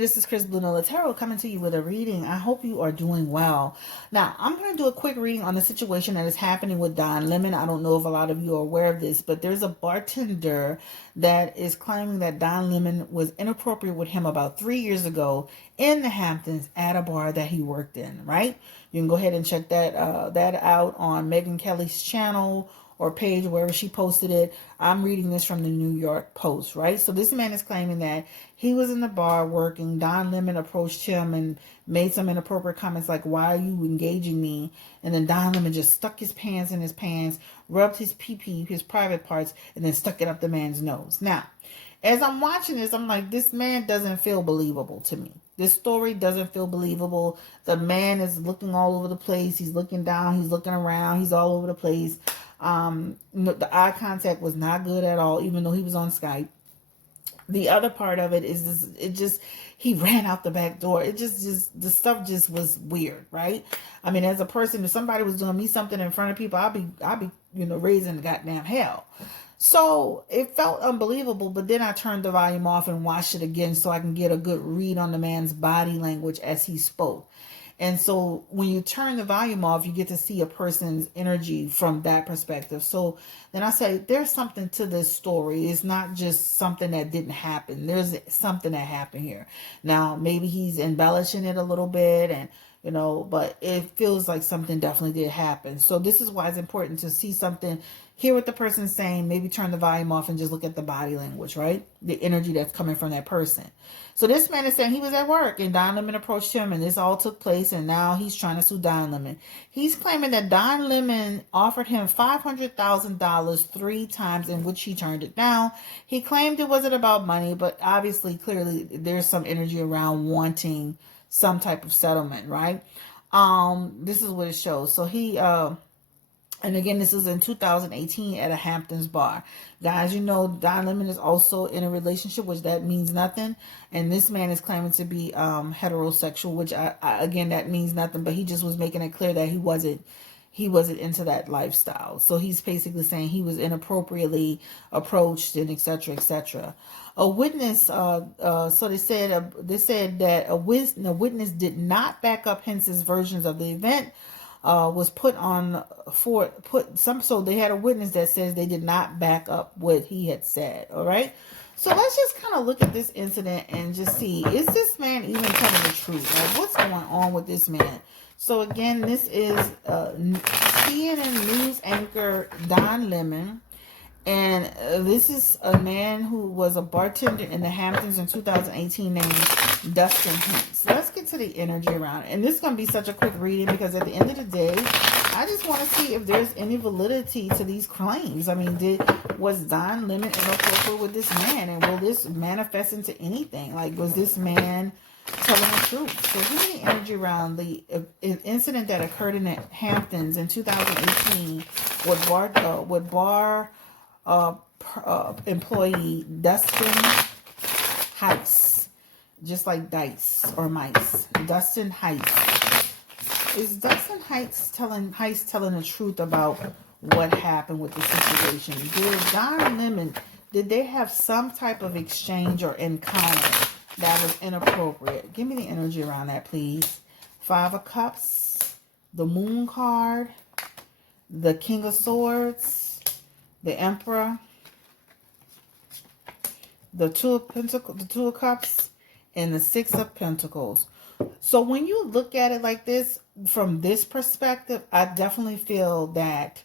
family, this is Chris Blue Nola Tarot coming to you with a reading. I hope you are doing well. Now, I'm going to do a quick reading on the situation that is happening with Don Lemon. I don't know if a lot of you are aware of this, but there's a bartender that is claiming that Don Lemon was inappropriate with him about 3 years ago in the Hamptons at a bar that he worked in, right? You can go ahead and check that out on Megyn Kelly's channel or page, wherever she posted it. I'm reading this from the New York Post, right? So this man is claiming that he was in the bar working. Don Lemon approached him and made some inappropriate comments like, "Why are you engaging me?" And then Don Lemon just stuck his hands in his pants, rubbed his pee-pee, his private parts, and then stuck it up the man's nose. Now, as I'm watching this, I'm like, this man doesn't feel believable to me. This story doesn't feel believable. The man is looking all over the place. He's looking down. He's looking around. He's all over the place. The eye contact was not good at all, even though he was on Skype. The other part of it is this, he ran out the back door. The stuff just was weird, right? I mean, as a person, if somebody was doing me something in front of people, I'll be, raising the goddamn hell. So it felt unbelievable, but then I turned the volume off and watched it again so I can get a good read on the man's body language as he spoke. And so when you turn the volume off, you get to see a person's energy from that perspective. So then I say, there's something to this story. It's not just something that didn't happen. There's something that happened here. Now, maybe he's embellishing it a little bit and, but it feels like something definitely did happen. So this is why it's important to see something, hear what the person's saying, maybe turn the volume off and just look at the body language, right? The energy that's coming from that person. So this man is saying he was at work and Don Lemon approached him and this all took place and now he's trying to sue Don Lemon. He's claiming that Don Lemon offered him $500,000 3 times in which he turned it down. He claimed it wasn't about money, but obviously, clearly, there's some energy around wanting some type of settlement, right? This is what it shows. So he, and again, this is in 2018 at a Hamptons bar. Guys, Don Lemon is also in a relationship, which that means nothing. And this man is claiming to be heterosexual, which again, that means nothing. But he just was making it clear that he wasn't into that lifestyle. So he's basically saying he was inappropriately approached and etc. etc. A witness, so they said that a witness did not back up Hence's versions of the event. Was put on so they had a witness that says they did not back up what he had said. All right. So let's just kind of look at this incident and just see, is this man even telling the truth? Like, what's going on with this man? So again, this is CNN news anchor Don Lemon. And this is a man who was a bartender in the Hamptons in 2018 named Dustin Hintz. Let's get to the energy around it. And this is going to be such a quick reading because at the end of the day, I just want to see if there's any validity to these claims. I mean, was Don Lemon inappropriate with this man? And will this manifest into anything? Like, was this man telling the truth? So give me the energy around the incident that occurred in the Hamptons in 2018 with bar employee Dustin Heiss, just like dice or mice. Dustin Heiss. Is Dustin Heiss telling the truth about what happened with the situation? Did Don Lemon, did they have some type of exchange or encounter that was inappropriate? Give me the energy around that, please. 5 of Cups, the Moon card, the King of Swords, the Emperor, the Two of Cups, and the 6 of Pentacles. So when you look at it like this, from this perspective, I definitely feel that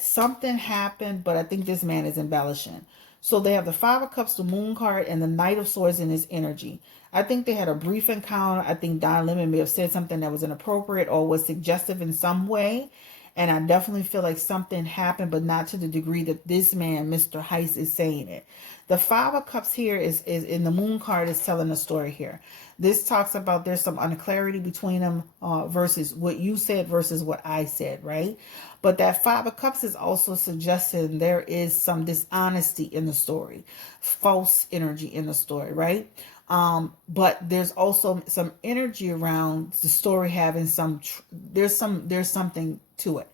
something happened, but I think this man is embellishing. So they have the 5 of Cups, the Moon card, and the Knight of Swords in his energy. I think they had a brief encounter. I think Don Lemon may have said something that was inappropriate or was suggestive in some way. And I definitely feel like something happened, but not to the degree that this man, Mr. Heiss, is saying it. The 5 of Cups here is in the Moon card is telling a story here. This talks about there's some unclarity between them versus what you said versus what I said, right? But that 5 of Cups is also suggesting there is some dishonesty in the story, false energy in the story, right? But there's also some energy around the story having there's something to it.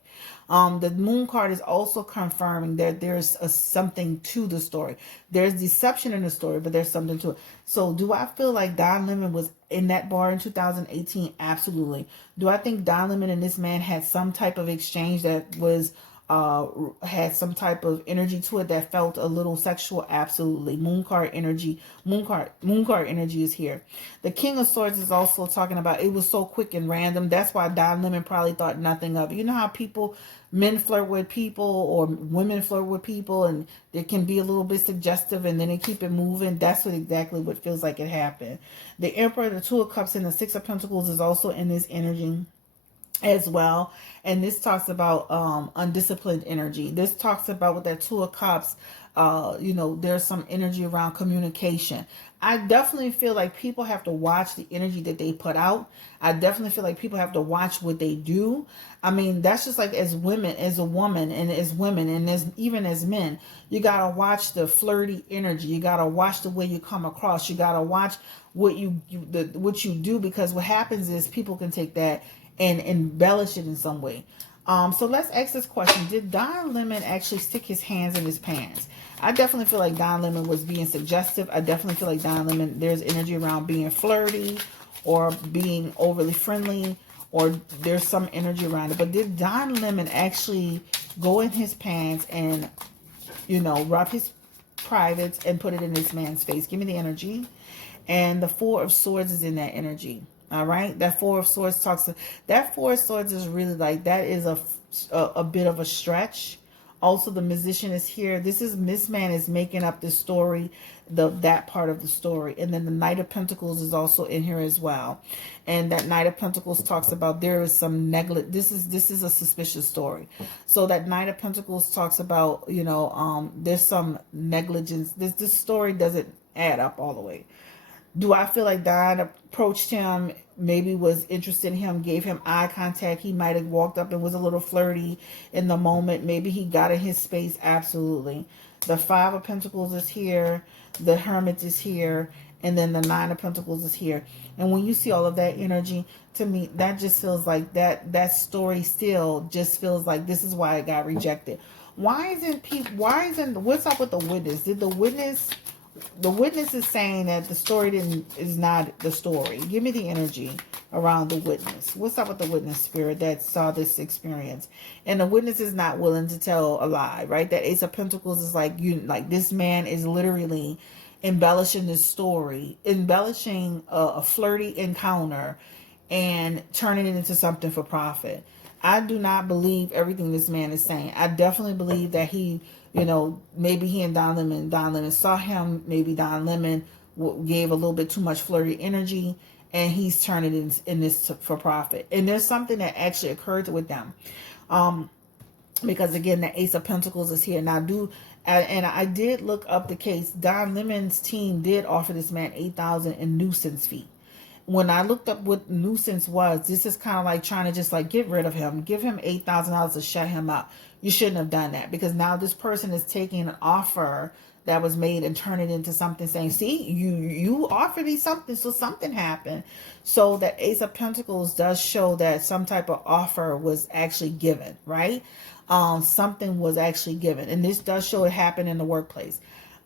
The moon card is also confirming that there's something to the story. There's deception in the story, but there's something to it. So do I feel like Don Lemon was in that bar in 2018? Absolutely. Do I think Don Lemon and this man had some type of exchange that was had some type of energy to it that felt a little sexual? Absolutely. Moon card energy is here. The King of Swords is also talking about it was so quick and random. That's why Don Lemon probably thought nothing of it. You know how men flirt with people or women flirt with people, and it can be a little bit suggestive, and then they keep it moving. That's exactly what feels like it happened. The Emperor, the Two of Cups, and the Six of Pentacles is also in this energy as well. And this talks about undisciplined energy. This talks about with that Two of Cups, there's some energy around communication. I definitely feel like people have to watch the energy that they put out. I definitely feel like people have to watch what they do. I mean, that's just like as women, as a woman, and as women, and even as men, you gotta watch the flirty energy. You gotta watch the way you come across. You gotta watch what what you do, because what happens is people can take that and embellish it in some way. So let's ask this question. Did Don Lemon actually stick his hands in his pants? I definitely feel like Don Lemon was being suggestive. I definitely feel like Don Lemon, there's energy around being flirty or being overly friendly, or there's some energy around it. But did Don Lemon actually go in his pants and, rub his privates and put it in this man's face? Give me the energy. And the Four of Swords is in that energy. All right, that Four of Swords that Four of Swords is really like, that is a bit of a stretch. Also, the Musician is here. This man is making up this story, that part of the story. And then the Knight of Pentacles is also in here as well. And that Knight of Pentacles talks about there is some this is a suspicious story. So that Knight of Pentacles talks about, there's some negligence. This story doesn't add up all the way. Do I feel like Don approached him, maybe was interested in him, gave him eye contact? He might have walked up and was a little flirty in the moment. Maybe he got in his space. Absolutely. The Five of Pentacles is here. The Hermit is here. And then the Nine of Pentacles is here. And when you see all of that energy, to me, that just feels like that story still just feels like this is why it got rejected. What's up with the witness? Did the witness is saying that the story is not the story. Give me the energy around the witness. What's up with the witness, spirit, that saw this experience? And the witness is not willing to tell a lie, right? That Ace of Pentacles is like, this man is literally embellishing this story, embellishing a flirty encounter and turning it into something for profit. I do not believe everything this man is saying. I definitely believe that he, maybe he and Don Lemon saw him. Maybe Don Lemon gave a little bit too much flirty energy, and he's turning it in this for profit. And there's something that actually occurred with them. Because again, the Ace of Pentacles is here. Now, and I did look up the case. Don Lemon's team did offer this man $8,000 in nuisance fee. When I looked up what nuisance was, this is kind of like trying to just like get rid of him, give him $8,000 to shut him up. You shouldn't have done that, because now this person is taking an offer that was made and turn it into something, saying, see, you offered me something, so something happened. So that Ace of Pentacles does show that some type of offer was actually given, right? Something was actually given. And this does show it happened in the workplace.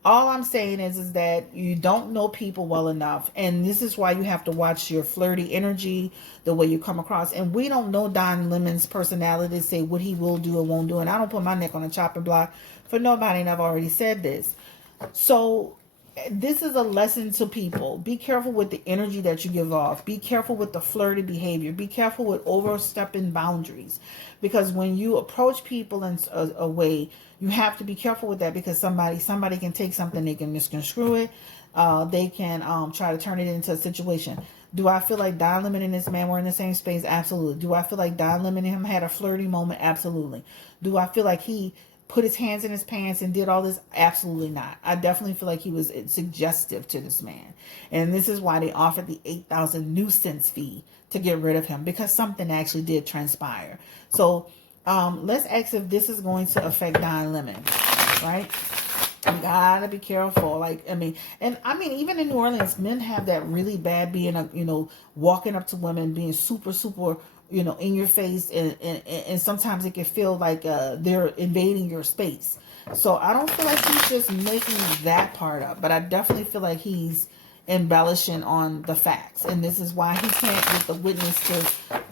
All I'm saying is that you don't know people well enough. And this is why you have to watch your flirty energy, the way you come across. And we don't know Don Lemon's personality to say what he will do or won't do. And I don't put my neck on a chopping block for nobody, and I've already said this. So this is a lesson to people. Be careful with the energy that you give off. Be careful with the flirty behavior. Be careful with overstepping boundaries. Because when you approach people in a way, you have to be careful with that, because somebody can take something, they can misconstrue it. They can try to turn it into a situation. Do I feel like Don Lemon and this man were in the same space? Absolutely. Do I feel like Don Lemon and him had a flirty moment? Absolutely. Do I feel like he put his hands in his pants and did all this? Absolutely not. I definitely feel like he was suggestive to this man. And this is why they offered the $8,000 nuisance fee to get rid of him, because something actually did transpire. So let's ask if this is going to affect Don Lemon, right? You gotta be careful. Even in New Orleans, men have that really bad being, walking up to women, being super, super you know, in your face, and sometimes it can feel like they're invading your space. So I don't feel like he's just making that part up, but I definitely feel like he's embellishing on the facts, and this is why he can't get the witness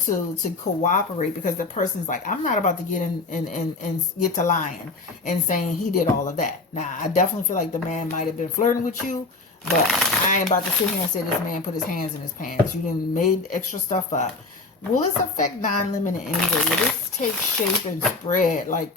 to cooperate, because the person's like, I'm not about to get in and get to lying and saying he did all of that. Now I definitely feel like the man might have been flirting with you, but I ain't about to sit here and say this man put his hands in his pants. You done made extra stuff up. Will this affect Don Lemon in any way? Will this take shape and spread? Like,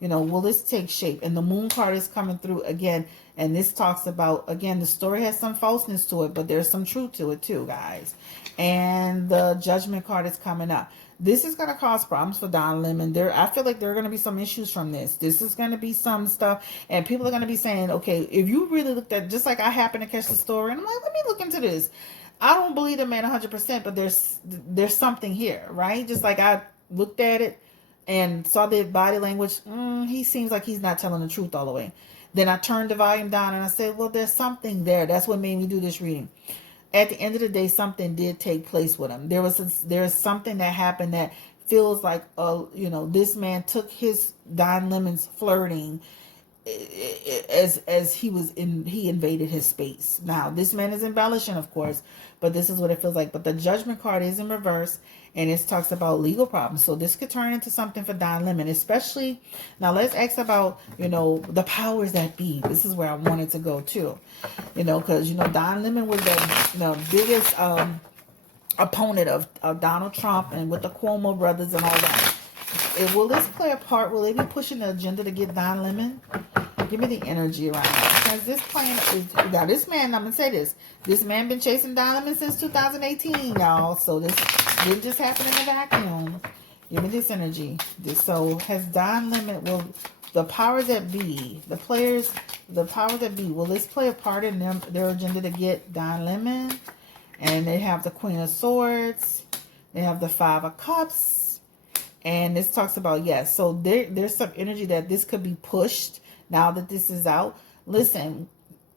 you know, will this take shape? And the moon card is coming through again. And this talks about, again, the story has some falseness to it, but there's some truth to it too, guys. And the judgment card is coming up. This is going to cause problems for Don Lemon. I feel like there are going to be some issues from this. This is going to be some stuff. And people are going to be saying, okay, if you really looked at, just like I happened to catch the story, and I'm like, let me look into this. I don't believe the man 100%, but there's something here, right? Just like I looked at it and saw the body language. He seems like he's not telling the truth all the way. Then I turned the volume down and I said, well, there's something there. That's what made me do this reading. At the end of the day, something did take place with him. There's something that happened that feels like, you know, this man took his Don Lemon's flirting as he invaded his space. Now, this man is embellishing, of course, but this is what it feels like. But the judgment card is in reverse, and it talks about legal problems. So this could turn into something for Don Lemon, especially. Now let's ask about, you know, the powers that be. This is where I wanted to go too, you know, because, you know, Don Lemon was the biggest opponent of Donald Trump, and with the Cuomo brothers and all that. Will this play a part? Will they be pushing the agenda to get Don Lemon? Give me the energy around that. Because this plan is, now this man, I'm going to say this. This man been chasing Don Lemon since 2018, y'all. So this didn't just happen in a vacuum. Give me this energy. So has Don Lemon, will the powers that be, the players, the powers that be, will this play a part in their agenda to get Don Lemon? And they have the Queen of Swords. They have the Five of Cups. And this talks about, yes, so there's some energy that this could be pushed now that this is out. Listen,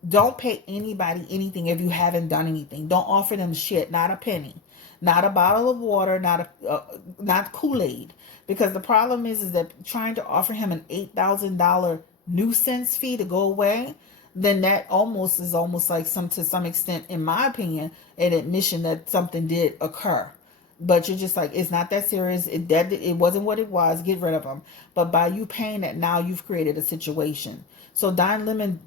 don't pay anybody anything if you haven't done anything. Don't offer them shit, not a penny, not a bottle of water, not Kool-Aid. Because the problem is that trying to offer him an $8,000 nuisance fee to go away, then that is almost like to some extent, in my opinion, an admission that something did occur. But you're just like, it's not that serious. It wasn't what it was. Get rid of them. But by you paying that, now you've created a situation. So Don Lemon,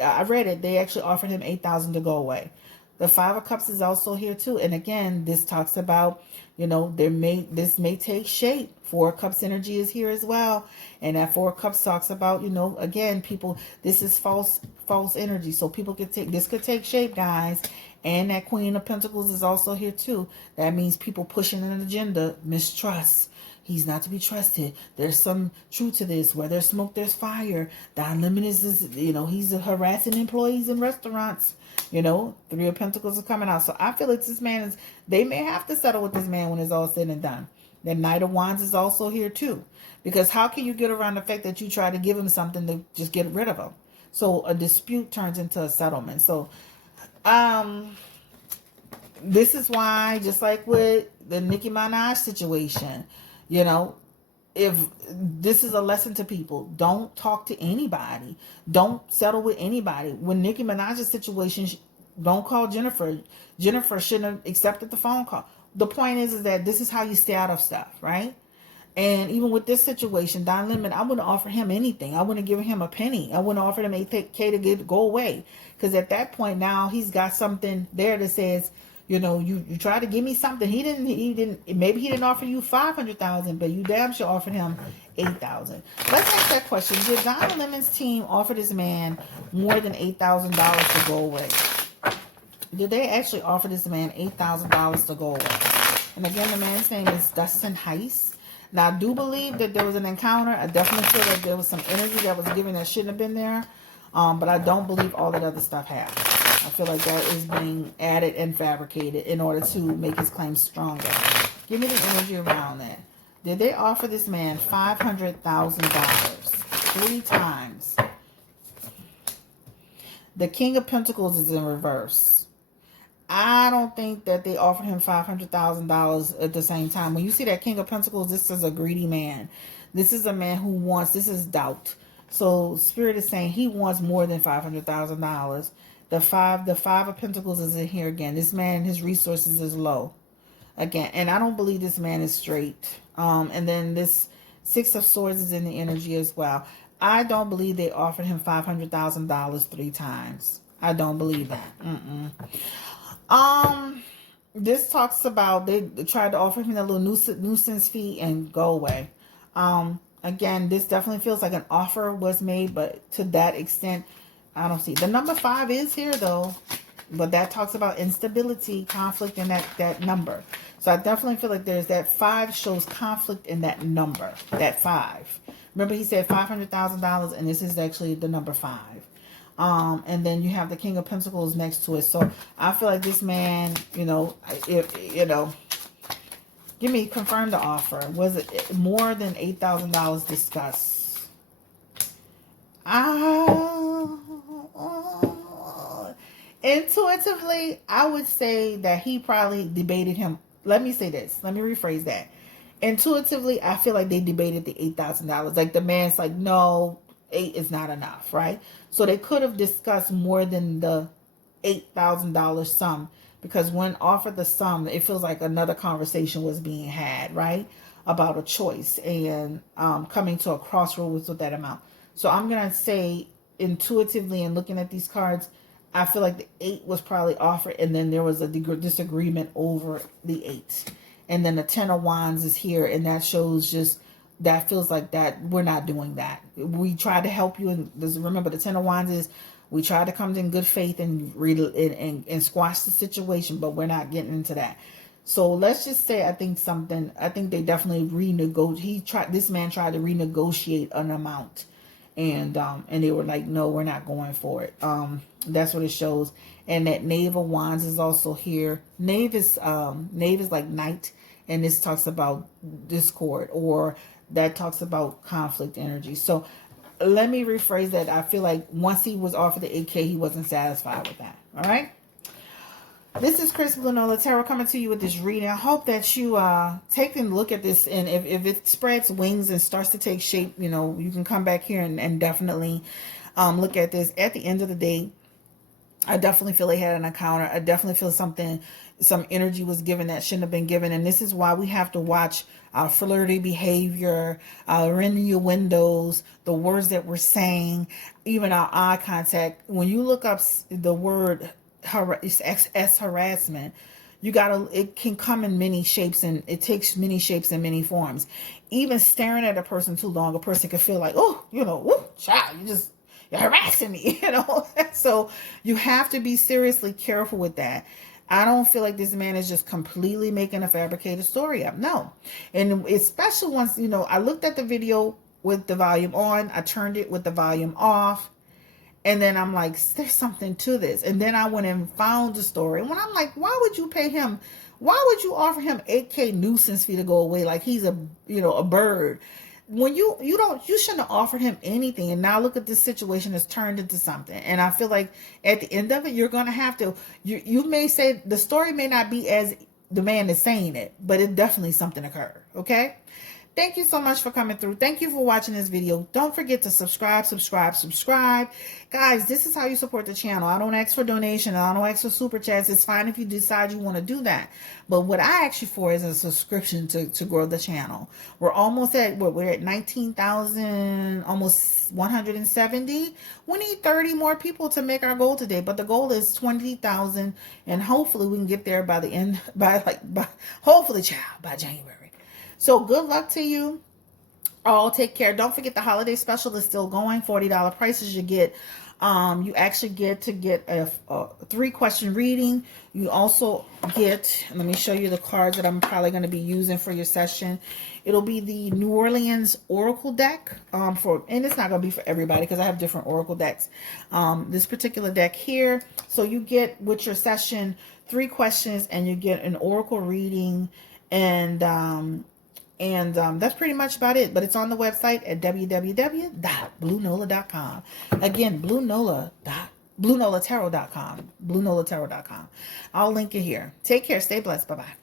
I read it. They actually offered him $8,000 to go away. The Five of Cups is also here too. And again, this talks about, you know, this may take shape. Four of Cups energy is here as well. And that Four of Cups talks about, you know, again, people, this is false energy. So people could take shape, guys. And that Queen of Pentacles is also here too. That means people pushing an agenda, mistrust. He's not to be trusted. There's some truth to this. Where there's smoke, there's fire. Don Lemon is, you know, he's harassing employees in restaurants. You know, Three of Pentacles are coming out. So I feel like this man they may have to settle with this man when it's all said and done. The Knight of Wands is also here too. Because how can you get around the fact that you try to give him something to just get rid of him? So a dispute turns into a settlement. So, this is why, just like with the Nicki Minaj situation, you know, if this is a lesson to people, don't talk to anybody. Don't settle with anybody. When Nicki Minaj's situation, don't call Jennifer. Jennifer shouldn't have accepted the phone call. The point is that this is how you stay out of stuff, right? And even with this situation, Don Lemon, I wouldn't offer him anything. I wouldn't give him a penny. I wouldn't offer him $8K to go away. Because at that point now, he's got something there that says, you know, you try to give me something. Maybe he didn't offer you $500,000, but you damn sure offered him $8,000. Let's ask that question. Did Don Lemon's team offer this man more than $8,000 to go away? Did they actually offer this man $8,000 to go away? And again, the man's name is Dustin Heiss. Now, I do believe that there was an encounter. I definitely feel that there was some energy that was given that shouldn't have been there. But I don't believe all that other stuff happened. I feel like that is being added and fabricated in order to make his claims stronger. Give me the energy around that. Did they offer this man $500,000 3 times? The King of Pentacles is in reverse. I don't think that they offered him $500,000 at the same time. When you see that King of Pentacles, this is a greedy man. This is a man who wants, this is doubt. So Spirit is saying he wants more than $500,000. The five of Pentacles is in here again. This man, his resources is low. Again, and I don't believe this man is straight. And then this Six of Swords is in the energy as well. I don't believe they offered him $500,000 3 times. I don't believe that. This talks about they tried to offer him a little nuisance fee and go away. Again, this definitely feels like an offer was made, but to that extent, I don't see. The number 5 is here though, but that talks about instability, conflict in that number. So I definitely feel like there's that 5 shows conflict in that number, that 5. Remember he said $500,000 and this is actually the number 5. And then you have the King of Pentacles next to it. So I feel like this man, confirm the offer. Was it more than $8,000 discussed? Intuitively, I would say that he probably debated him. Let me say this. Let me rephrase that. Intuitively, I feel like they debated the $8,000. Like the man's like, no, 8 is not enough, right? So they could have discussed more than the $8,000 sum, because when offered the sum, it feels like another conversation was being had, right? About a choice and coming to a crossroads with that amount. So I'm going to say intuitively and looking at these cards, I feel like the 8 was probably offered and then there was a disagreement over the 8. And then the 10 of Wands is here and that shows just, that feels like that we're not doing that. We tried to help you, and remember the 10 of Wands is we tried to come in good faith and squash the situation, but we're not getting into that. So let's just say I think they definitely this man tried to renegotiate an amount, and they were like, no, we're not going for it. That's what it shows. And that Knave of Wands is also here. Knave is like knight, and this talks about discord, or that talks about conflict energy. So let me rephrase that. I feel like once he was offered the 8K, he wasn't satisfied with that. All right. This is Chris Blue Nola Tarot coming to you with this reading. I hope that you take a look at this, and if it spreads wings and starts to take shape, you can come back here and definitely look at this. At the end of the day, I definitely feel they had an encounter. I definitely feel some energy was given that shouldn't have been given. And this is why we have to watch our flirty behavior, our innuendos, the words that we're saying, even our eye contact. When you look up the word harassment, it can come in many shapes, and it takes many shapes and many forms. Even staring at a person too long, a person can feel like, oh, child, you're harassing me, So you have to be seriously careful with that. I don't feel like this man is just completely making a fabricated story up. No. And especially once, I looked at the video with the volume on, I turned it with the volume off, and then I'm like, there's something to this. And then I went and found the story. And when I'm like, why would you pay him? Why would you offer him 8K nuisance fee to go away like he's a bird? When you shouldn't have offered him anything. And now look at this situation has turned into something. And I feel like at the end of it, you're going to have to, you may say the story may not be as the man is saying it, but it definitely something occurred. Okay. Thank you so much for coming through. Thank you for watching this video. Don't forget to subscribe. Guys, this is how you support the channel. I don't ask for donation. I don't ask for super chats. It's fine if you decide you want to do that. But what I ask you for is a subscription to grow the channel. We're almost at, we're at 19,000, almost 170. We need 30 more people to make our goal today. But the goal is 20,000. And hopefully we can get there by the end, hopefully, child, by January. So good luck to you all. Take care. Don't forget the holiday special is still going. $40 prices you get. You actually get a 3-question reading. You also get, let me show you the cards that I'm probably going to be using for your session. It'll be the New Orleans Oracle deck, and it's not going to be for everybody because I have different Oracle decks. This particular deck here. So you get with your session 3 questions and you get an Oracle reading, and that's pretty much about it. But it's on the website at www.bluenola.com. Again, BlueNolaTarot.com. BlueNolaTarot.com. I'll link it here. Take care. Stay blessed. Bye-bye.